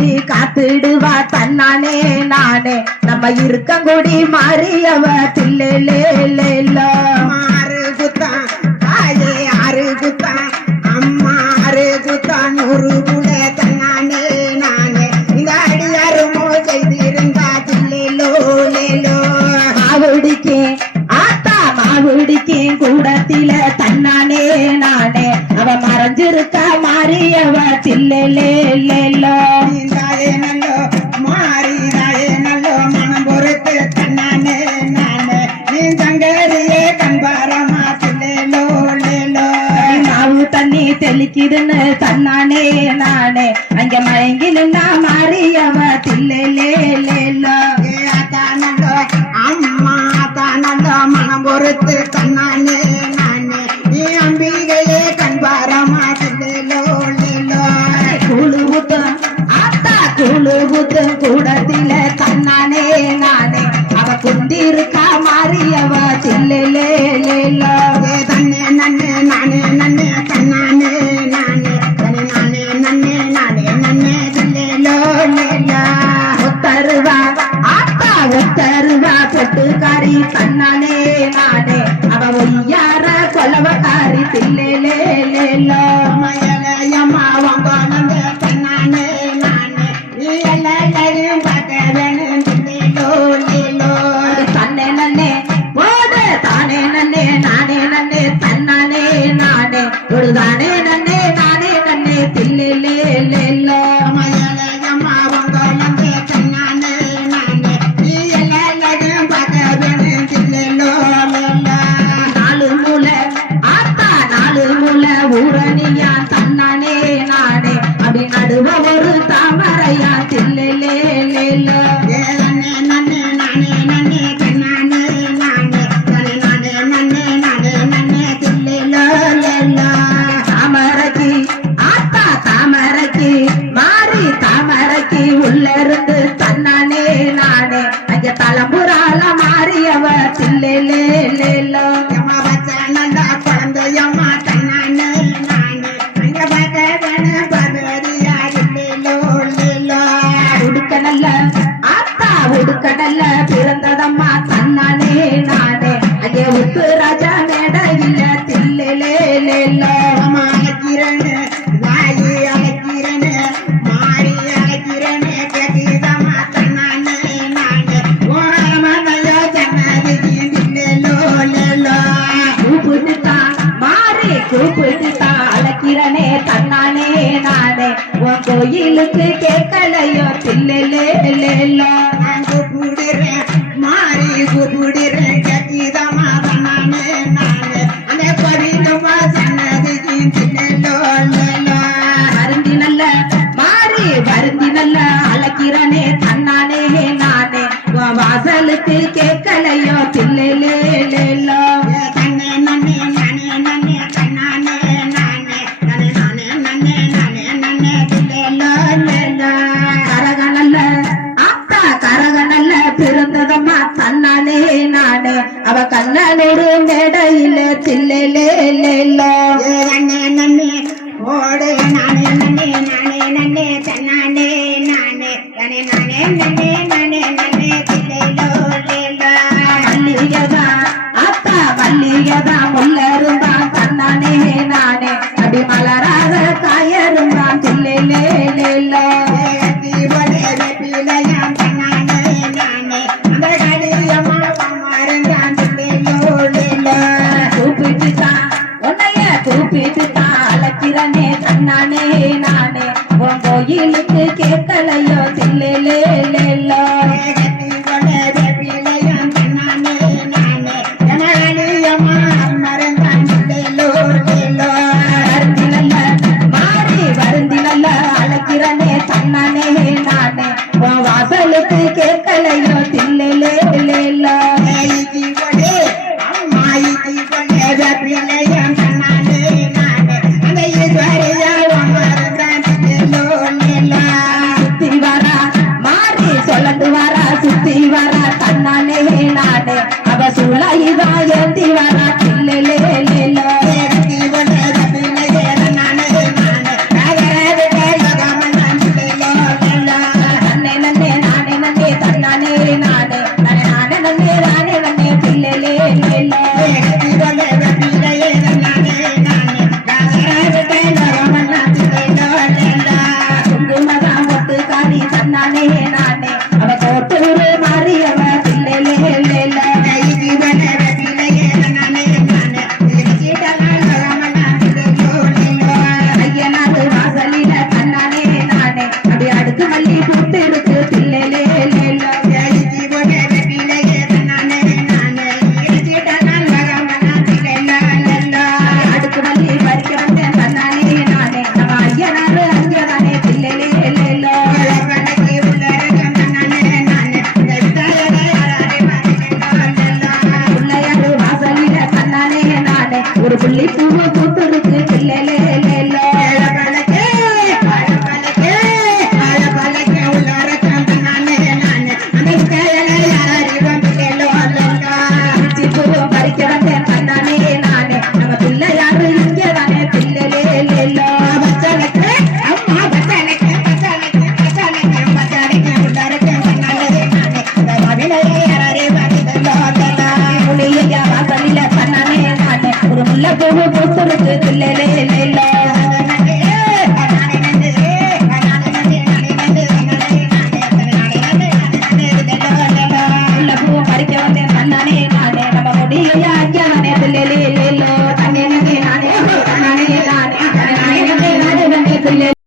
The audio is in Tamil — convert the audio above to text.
கூடி காத்துடுவா தன்னானே நானே நம்ம இருக்கங்குடி மாறியவ தில்லேலேலேலோ ஆறு குத்தா தாயே ஆறு குத்தா அம்மா ஆறு குத்தா நூறு கூட தன்னானே நானே இந்த அடியாருமோ செய்திருந்தா தில்லேலோ லேலோ மாவுடிக்கே ஆத்தா மாவுடிக்கே கூடத்தில தன்னானே நானே அவ மறைஞ்சிருக்க மாறியவ தில்லேலேலேலோ தாயே நல்லோ மாறிதாயே நல்லோ மனம் பொறுத்து தன்னானே நானே நீ சங்கரியே கண்பாரமா தில்லேலோ லேலோ மாவு தண்ணி தெளிக்குதுன்னு தன்னானே நானே அங்க மயங்கி நின்னா மாறியவ தில்லேலேலேலோ தானந்தோ அம்மா தானந்தோ மனம் பொறுத்து தன்னானே நானே நீ அம்பிகையே கண்பாரமா தில்லேலோ லேலோ கூழு ஊத்தும் ஆத்தா கூழு ஊத்தும் கூடத்தில தன்னானே நானே அவ குந்திருக்கா மாறியவ தில்லேலேலேலோ தன்னே நன்னே நானே நன்னே தன்னானே நானே தனி நானே நன்னே நானே நன்னே தில்லேலோ லேலோ ஒத்தருவா ஆத்தா ஒத்தருவா பொட்டுக்காரி தன்னானே நானே அவ ஒய்யார கொலவக்காரி தில்லேலேலேலோ மயலையம்மா வங்கோனந்த தன்னானே நானே நீ எல்லாரையும் பார்க்க வேணும் தில்லேலோ லேலோ தன்னே நன்னே போடு தானே நன்னே நானே நன்னே தன்னானே நானே ஒரு தானே நன்னே நானே நன்னே தில்லேலேலேலோ மயலையம்மா வங்கோனந்த தன்னானே நானே நீ எல்லாரையும் பார்க்க வேணும் தில்லேலோ லேலோ நாலு மூலை ஆத்தா நாலு மூலை ஊரணியா தன்னானே நானே அப்படி நடுவ ஒரு தாமரையா தில்லேலேலேலோ நன்னே நன்னே நானே நன்னே தன்னானே நானே தனி நானே நன்னே நானே நன்னே தில்லேலோ லேலோ தாமரைக்கு ஆத்தா தாமரைக்கு மாறி தாமரைக்கு உள்ள இருந்து தன்னானே நானே அங்க தலம்புரால மாறியவ தில்லேலேலேலோ அம்மா பச்சை நல்லா குழந்தையம்மா தன்னானே நானே அங்க பார்க்க வேணும் பார்வதியா தில்லேலோ லேலோ உடுக்க நல்ல ஆத்தா உடுக்க நல்ல பிறந்ததம்மா தன்னானே நானே அங்கே உத்து ராஜா மேடையில தில்லேலேலேலோ அம்மா அழைக்கிறேன்னு வாயி அழைக்கிறேன்னு மாறி அழைக்கிறேன்னு கேட்குதம்மா தன்னானே நானே ஓரமனையோ ஜன்னதிக்கு தில்லேலோ லேலோ கூப்பிட்டுட்டா மாறி கூப்பிட்டுட்டா அழைக்கிறனே தன்னானே நானே உன் கோயிலுக்கு கேட்கலையோ தில்லேலேலேலோ நான் கூப்பிடுறேன் மாறி கூப்பிடுறேன் கேட்குதம்மா தன்னானே நானே அந்த பரிதமா ஜன்னதிக்கு தில்லேலோ லேலோ வருந்தி நல்ல மாறி வருந்தி நல்ல அழைக்கிறனே தன்னானே நானே உன் வாசலுக்கு கேட்கலையோ தில்லேலேலேலோ தன்னே நன்னே நானே நன்னே தன்னானே நானே தனி நானே நன்னே நானே நன்னே தில்லேலோ லேலோ கரக நல்ல ஆத்தா கரக நல்ல பிறந்ததம்மா தன்னானே நானே அவ கண்ணனோடு மேடையில தில்லேலேலேலோ நன்னே நன்னே ஓடு நானே நன்னே நானே நன்னே தன்னானே நானே தனி நானே நன்னே நானே நன்னே தில்லேலோ லேலோ மல்லிகதா ஆத்தா மல்லிகதா முள்ளருந்தா தன்னானே நானே அடி மலராக காயருந்தான் தில்லேலேலேலோ தீவனே வெப்பிலையாம் தன்னானே நானே அந்த கடியம்மா மறந்தான் தில்லேலோ லேலோ கூப்பிட்டுட்டா உன்னைய கூப்பிட்டுட்டா அழைக்கிறனே தன்னானே நானே உன் கோயிலுக்கு கேட்கலையோ தில்லேலேலேலோ தீவனே வெப்பிலையாம் தன்னானே நானே என கடியம்மா மறந்தான் தில்லேலோ லேலோ வருந்தி நல்ல மாறி வருந்தி நல்ல அழைக்கிறனே தன்னானே நானே உன் வாசலுக்கு கேட்கலையோ தில்லேலேலேலோ தீவனே அம்மா தீவனே வெப்பிலை